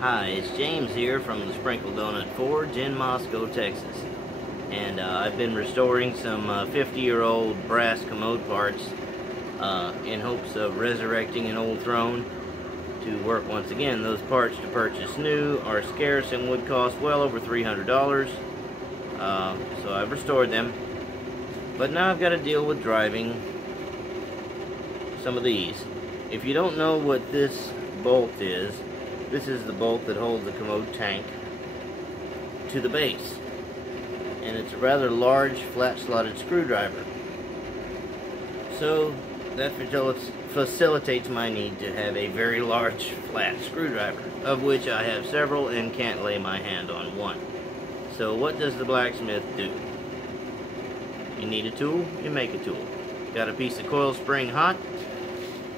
Hi, it's James here from the Sprinkle Donut Forge in Moscow, Texas. And I've been restoring some 50-year-old brass commode parts in hopes of resurrecting an old throne to work once again. Those parts to purchase new are scarce and would cost well over $300. So I've restored them. But now I've got to deal with driving some of these. If you don't know what this bolt is, this is the bolt that holds the commode tank to the base. And it's a rather large flat-slotted screwdriver. So that facilitates my need to have a very large flat screwdriver, of which I have several and can't lay my hand on one. So what does the blacksmith do? You need a tool, you make a tool. Got a piece of coil spring hot,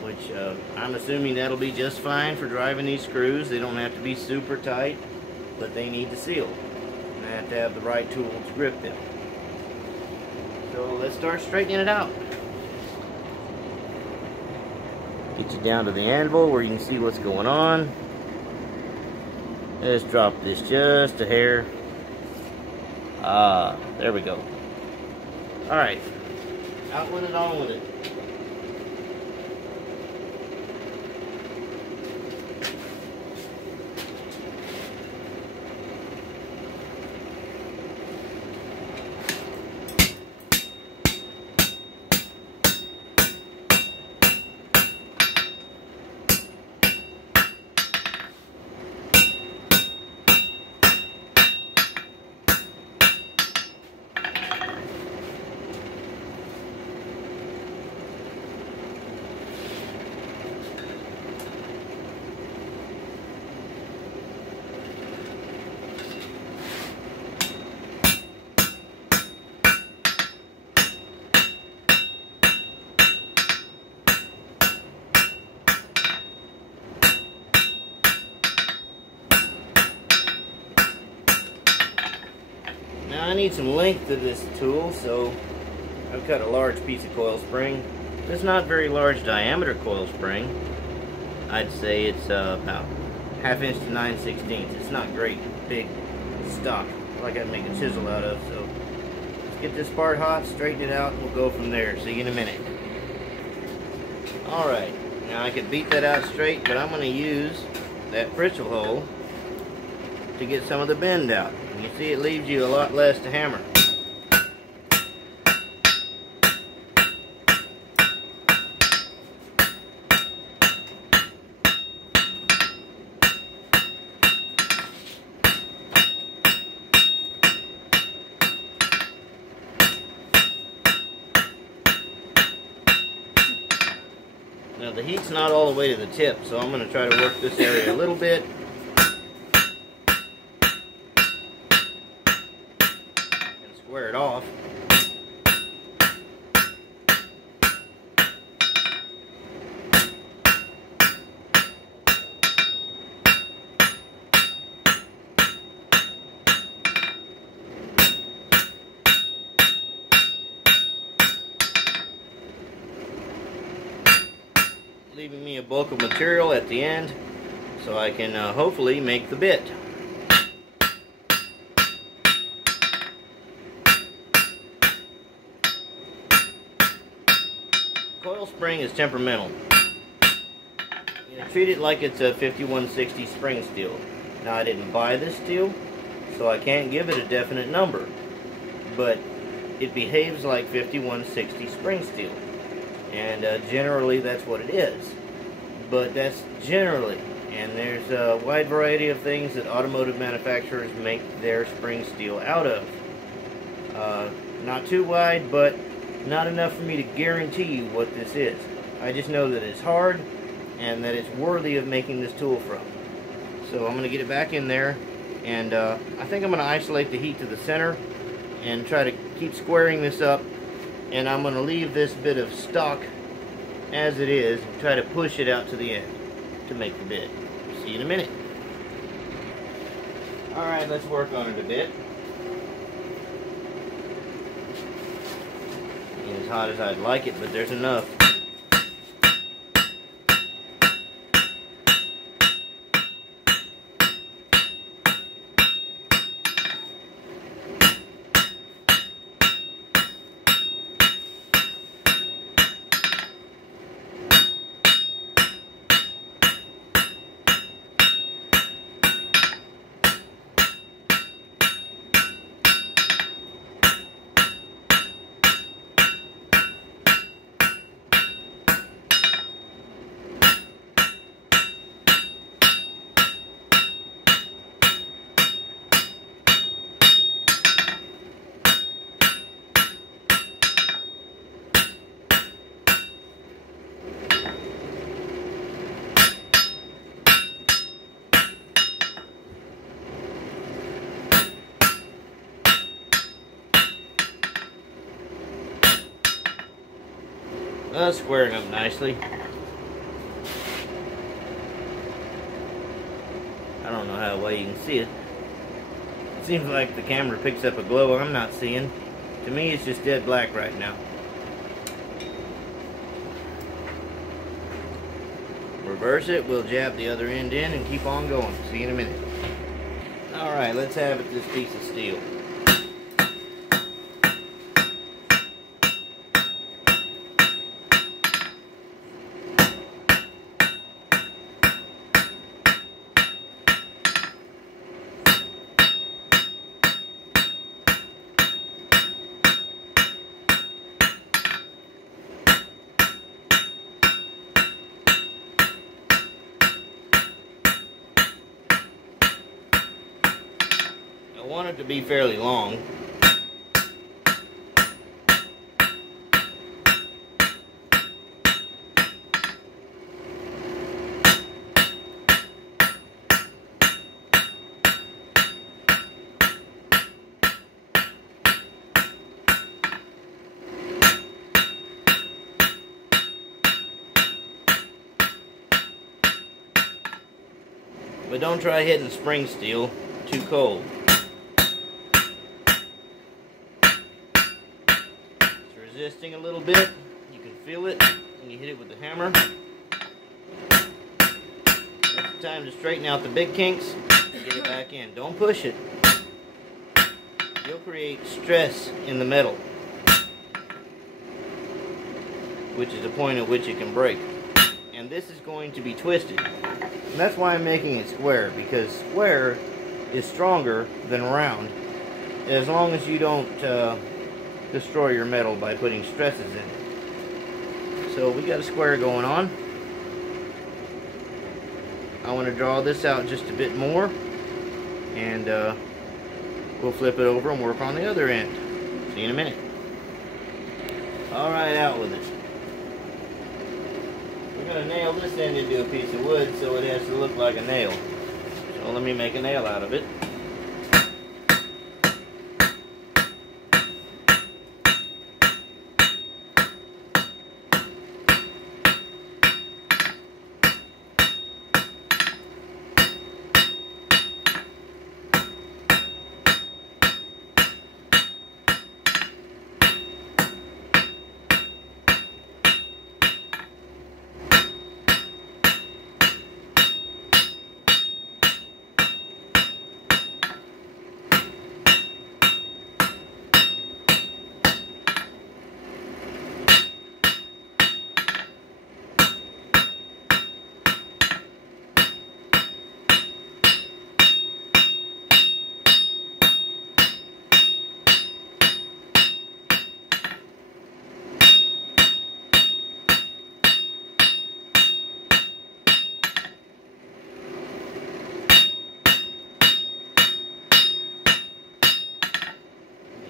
which I'm assuming that'll be just fine for driving these screws. They don't have to be super tight, but they need to seal. And I have to have the right tool to grip them. So let's start straightening it out. Get you down to the anvil where you can see what's going on. Let's drop this just a hair. There we go. Alright, out with it, on with it. Now I need some length to this tool, so I've cut a large piece of coil spring. It's not very large diameter coil spring. I'd say it's about 1/2 inch to 9/16. It's not great big stock like I'd make a chisel out of. So let's get this part hot, straighten it out, and we'll go from there. See you in a minute. Alright, now I could beat that out straight, but I'm going to use that bristle hole to get some of the bend out. You see, it leaves you a lot less to hammer. Now the heat's not all the way to the tip, so I'm going to try to work this area a little bit. Square it off. Leaving me a bulk of material at the end so I can hopefully make the bit. Coil spring is temperamental. You treat it like it's a 5160 spring steel. Now I didn't buy this steel, so I can't give it a definite number, but it behaves like 5160 spring steel, and generally that's what it is. But that's generally, and there's a wide variety of things that automotive manufacturers make their spring steel out of. Not too wide, but not enough for me to guarantee you what this is. I just know that it's hard and that it's worthy of making this tool from. So I'm going to get it back in there, and I think I'm going to isolate the heat to the center and try to keep squaring this up, and I'm going to leave this bit of stock as it is and try to push it out to the end to make the bit. See you in a minute. Alright, let's work on it a bit. As hot as I'd like it, but there's enough. Squaring up nicely. I don't know how well you can see it. It seems like the camera picks up a glow I'm not seeing. To me, it's just dead black right now. Reverse it, we'll jab the other end in and keep on going. See you in a minute. Alright, let's have it this piece of steel. I want it to be fairly long. But don't try hitting spring steel too cold. Resisting a little bit, you can feel it when you hit it with the hammer. It's time to straighten out the big kinks and get it back in. Don't push it. You'll create stress in the metal, which is the point at which it can break. And this is going to be twisted. And that's why I'm making it square, because square is stronger than round, as long as you don't destroy your metal by putting stresses in it. So we got a square going on. I want to draw this out just a bit more, and we'll flip it over and work on the other end. See you in a minute. Alright, out with it. We're going to nail this end into a piece of wood so it has to look like a nail. So let me make a nail out of it.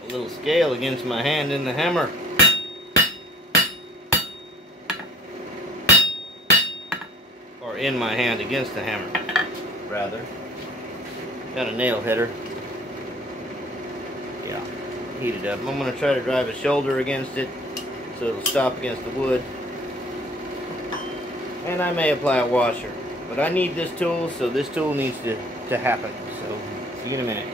Little scale against my hand in the hammer. Or in my hand against the hammer, rather. Got a nail header. Yeah, heated up. I'm going to try to drive a shoulder against it so it'll stop against the wood. And I may apply a washer. But I need this tool, so this tool needs to happen. So, see you in a minute.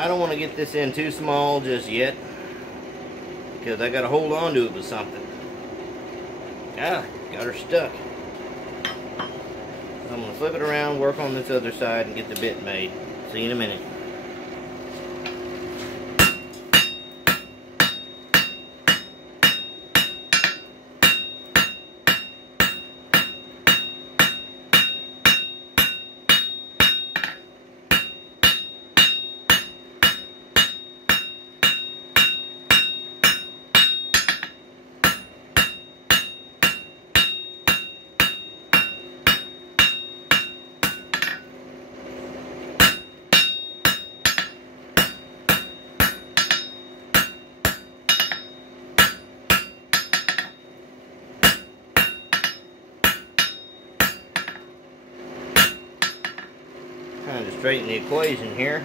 I don't want to get this in too small just yet, because I got to hold on to it with something. Ah, got her stuck. I'm going to flip it around, work on this other side, and get the bit made. See you in a minute. Trying to straighten the equation here.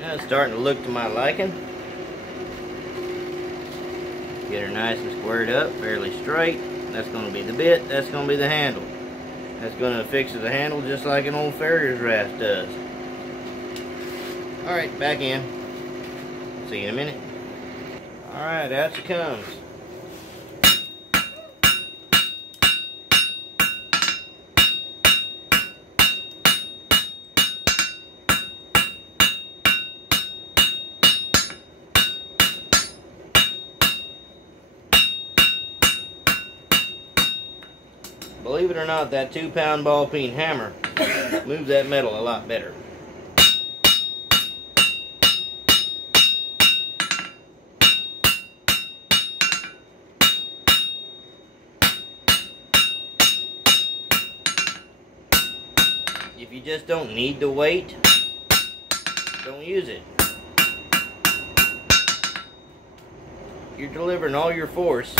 Now it's starting to look to my liking. Get her nice and squared up, fairly straight. That's going to be the bit, that's going to be the handle. That's going to affix to the handle just like an old farrier's rasp does. Alright, back in. See you in a minute. Alright, out she comes. Believe it or not, that 2-pound ball peen hammer moves that metal a lot better. If you just don't need the weight, don't use it. You're delivering all your force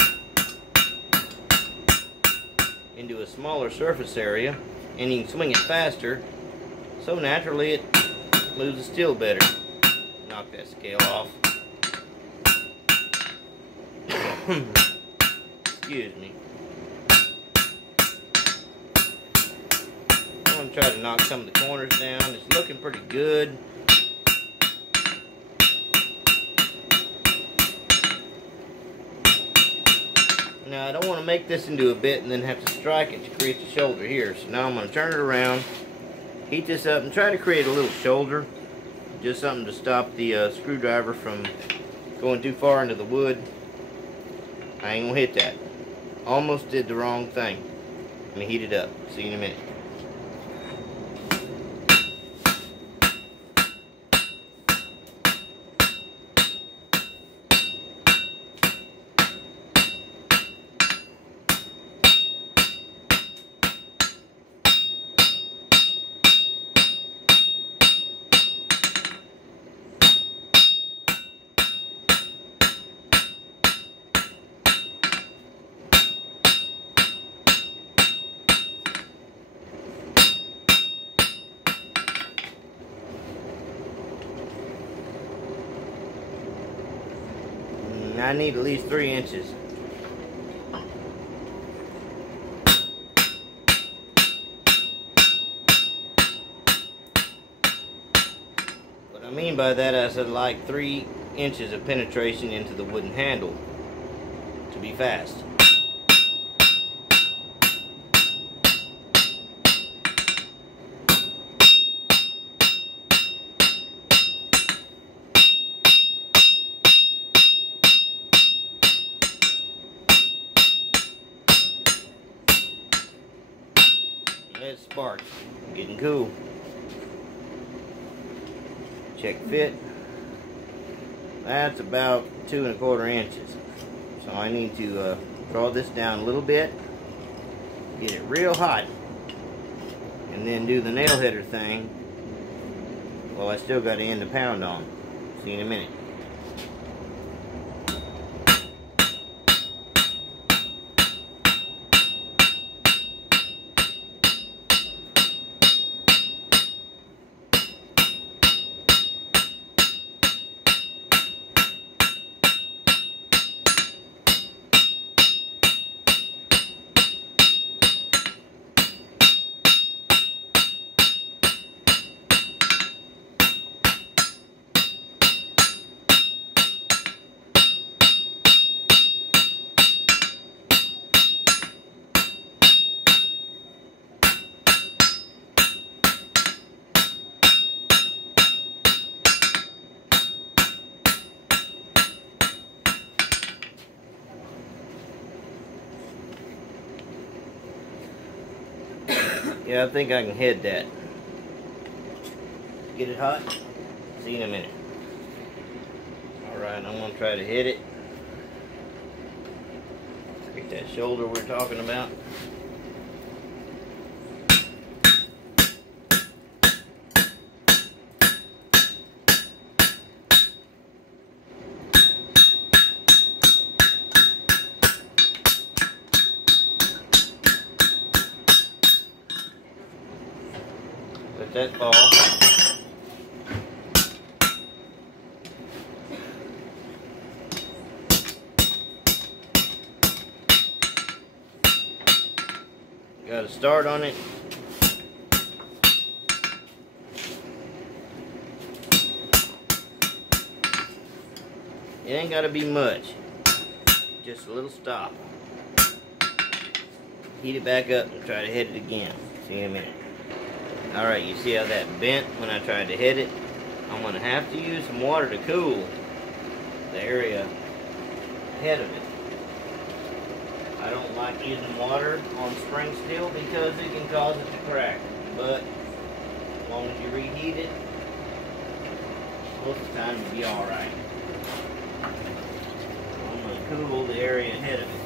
into a smaller surface area, and you can swing it faster, so naturally it moves the steel better. Knock that scale off. Excuse me. I'm going to try to knock some of the corners down. It's looking pretty good. Now I don't want to make this into a bit and then have to strike it to create the shoulder here. So now I'm going to turn it around, heat this up, and try to create a little shoulder. Just something to stop the screwdriver from going too far into the wood. I ain't going to hit that. Almost did the wrong thing. Let me heat it up. See you in a minute. I need at least 3 inches. What I mean by that, I said like 3 inches of penetration into the wooden handle to be fast. It sparks. Getting cool. check fit. That's about 2 1/4 inches. So I need to draw this down a little bit, get it real hot, and then do the nail header thing. Well, I still got to end the pound on. See you in a minute. Yeah, I think I can head that. Get it hot? See you in a minute. Alright, I'm going to try to hit it. Get that shoulder we're talking about. Let that fall. Got a start on it. It ain't got to be much. Just a little stop. Heat it back up and try to hit it again. See you in a minute. Alright, you see how that bent when I tried to hit it? I'm going to have to use some water to cool the area ahead of it. I don't like using water on spring steel because it can cause it to crack. But as long as you reheat it, most of the time you'll be alright. I'm going to cool the area ahead of it.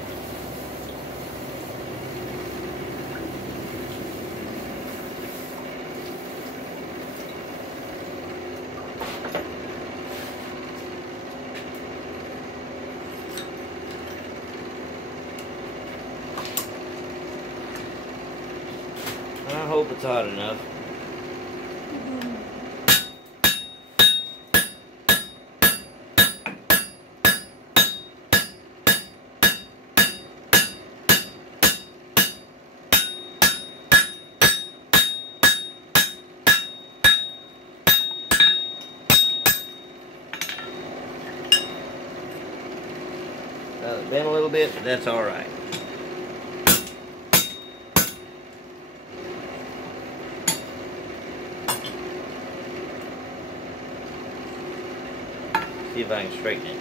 I hope it's hot enough. It bent a little bit, but that's all right. See if I can straighten it.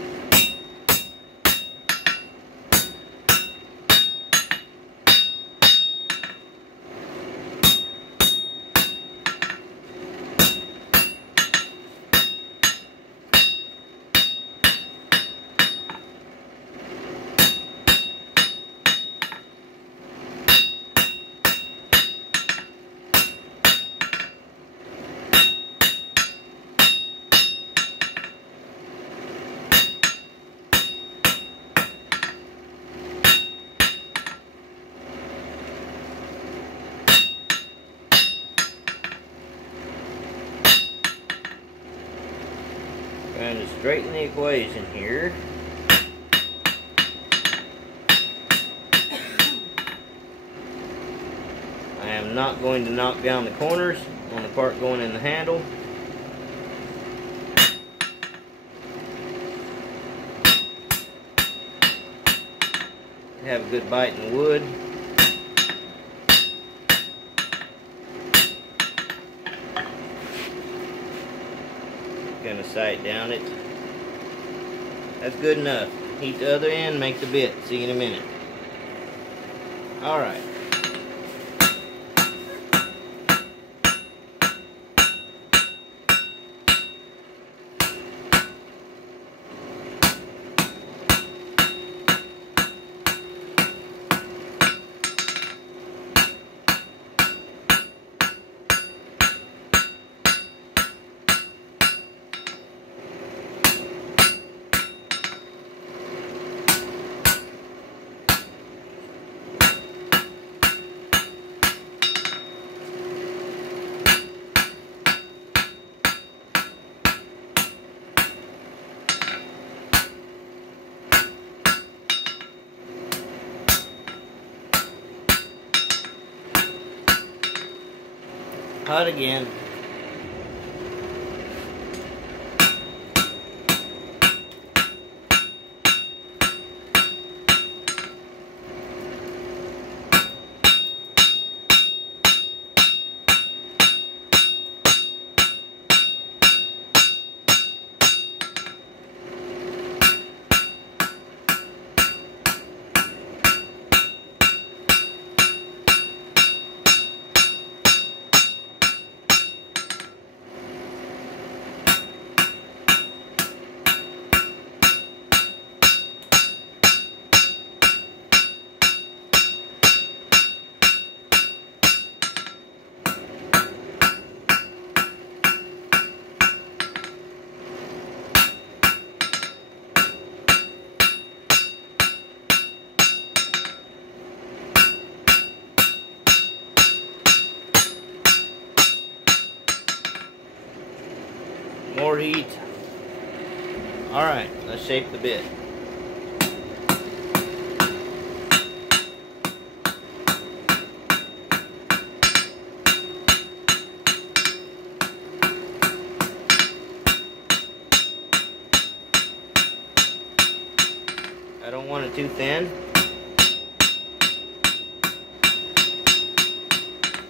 Trying to straighten the equation here. I am not going to knock down the corners on the part going in the handle. Have a good bite in the wood. Kind of sight down it. That's good enough. Heat the other end, make the bit. See you in a minute. Alright. hot again. More heat. Alright, let's shape the bit. I don't want it too thin,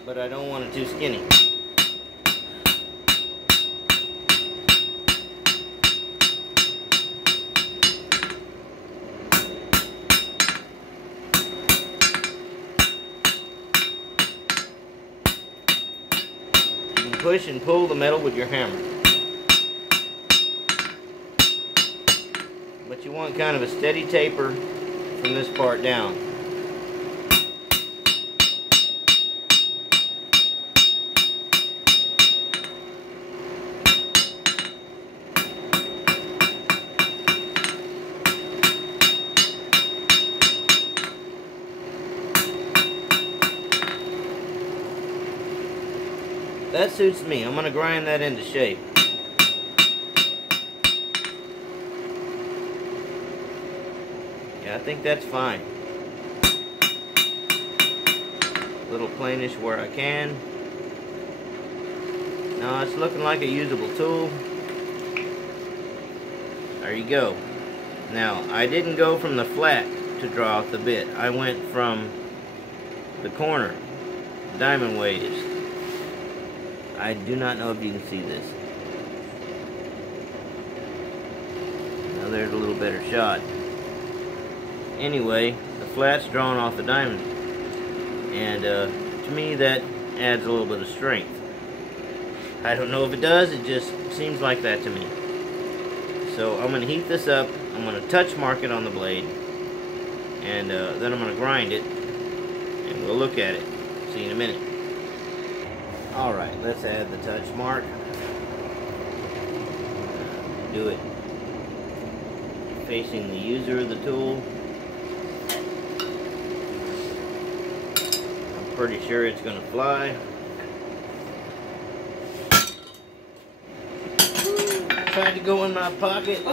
but I don't want it too skinny. Push and pull the metal with your hammer. But you want kind of a steady taper from this part down. That suits me. I'm going to grind that into shape. Yeah, I think that's fine. A little plainish where I can. Now it's looking like a usable tool. There you go. Now, I didn't go from the flat to draw out the bit. I went from the corner, diamond ways. I do not know if you can see this. Now there's a little better shot. Anyway, the flat's drawn off the diamond. And to me that adds a little bit of strength. I don't know if it does, it just seems like that to me. So I'm going to heat this up. I'm going to touch mark it on the blade. And then I'm going to grind it. And we'll look at it. See you in a minute. Alright, let's add the touch mark. Do it facing the user of the tool. I'm pretty sure it's going to fly. Tried to go in my pocket.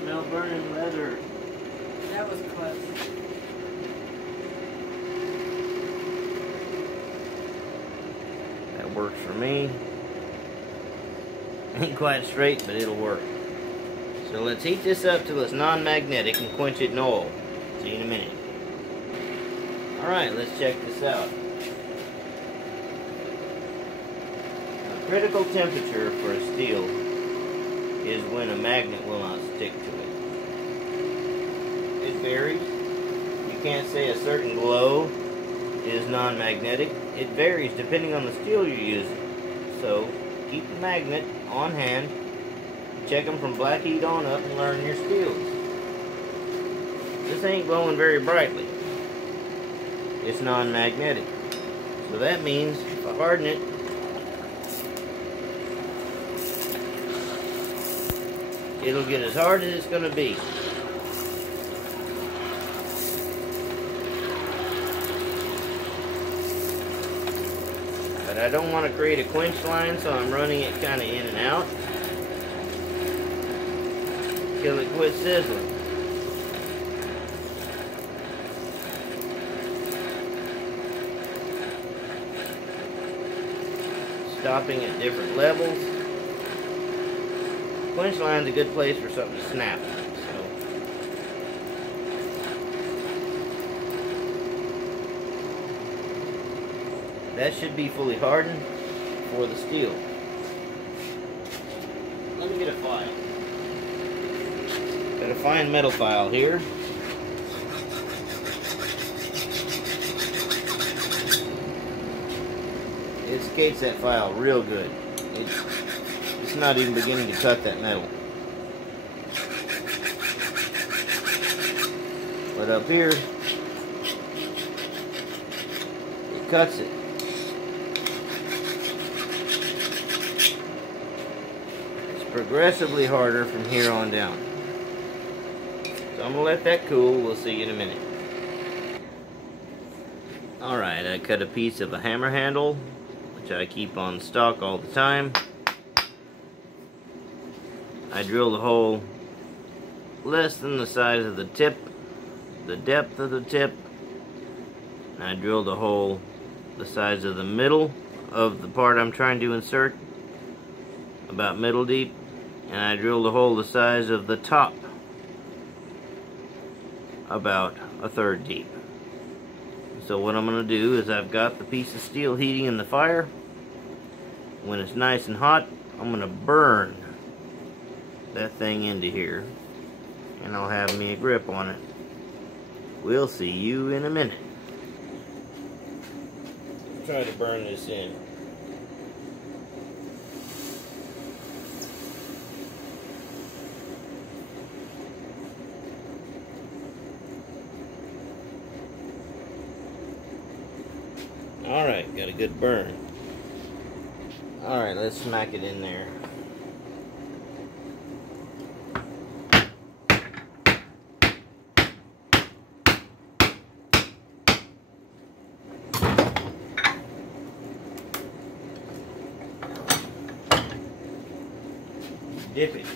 Smell burning leather. That was close. That works for me. Ain't quite straight, but it'll work. So let's heat this up till it's non-magnetic and quench it in oil. See you in a minute. Alright, let's check this out. A critical temperature for a steel is when a magnet will not stick to it. It varies. You can't say a certain glow is non-magnetic. It varies depending on the steel you're using. So keep the magnet on hand, check them from black heat on up, and learn your steels. This ain't glowing very brightly. It's non-magnetic. So that means if I harden it, it'll get as hard as it's going to be. But I don't want to create a quench line, so I'm running it kind of in and out till it quits sizzling. stopping at different levels. Quench line's a good place for something to snap. So that should be fully hardened for the steel. Let me get a file. Got a fine metal file here. It skates that file real good. It's not even beginning to cut that metal. But up here, it cuts it. It's progressively harder from here on down. So I'm going to let that cool. We'll see you in a minute. Alright, I cut a piece of a hammer handle, which I keep on stock all the time. I drilled a hole less than the size of the tip, the depth of the tip, and I drilled a hole the size of the middle of the part I'm trying to insert, about middle deep, and I drilled a hole the size of the top, about a third deep. So what I'm going to do is I've got the piece of steel heating in the fire. When it's nice and hot, I'm going to burn that thing into here, and I'll have me a grip on it. We'll see you in a minute. Try to burn this in. Alright, got a good burn. Alright, let's smack it in there. Dip it.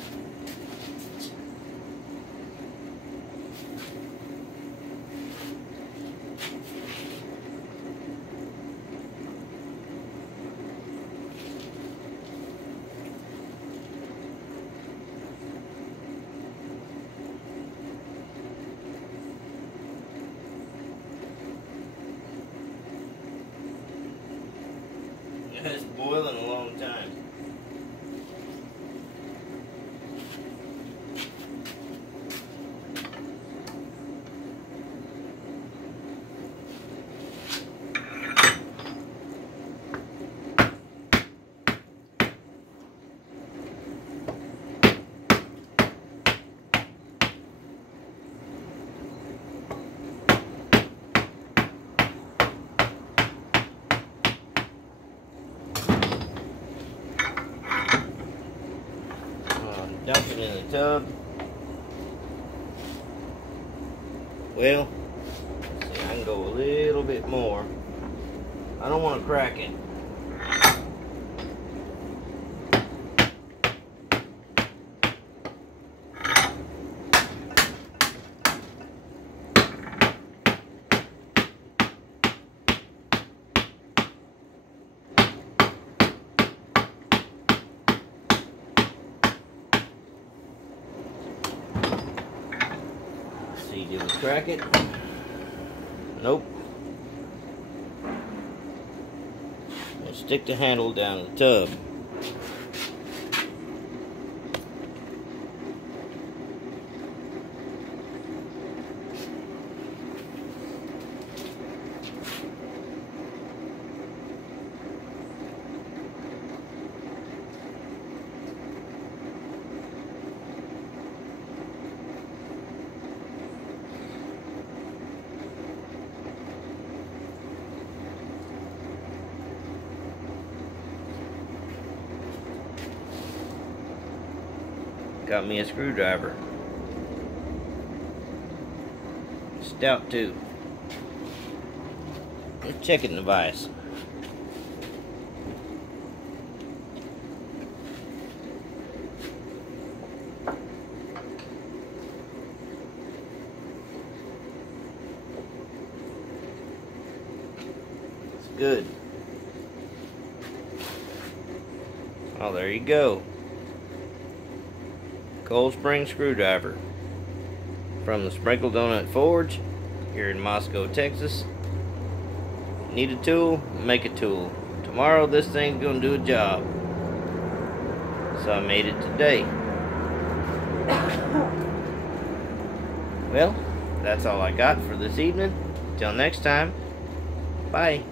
It's boiling a long time. Dump it in the tub. Well, let's see, I can go a little bit more. I don't want to crack it. Did we crack it? Nope. We'll stick the handle down in the tub. Got me a screwdriver. Stout too. Let's check it in the vise. It's good. Oh, there you go. Cold spring screwdriver from the Sprinkle Donut Forge here in Moscow, Texas. Need a tool? Make a tool. Tomorrow this thing's gonna do a job. So I made it today. Well, that's all I got for this evening. Till next time, bye.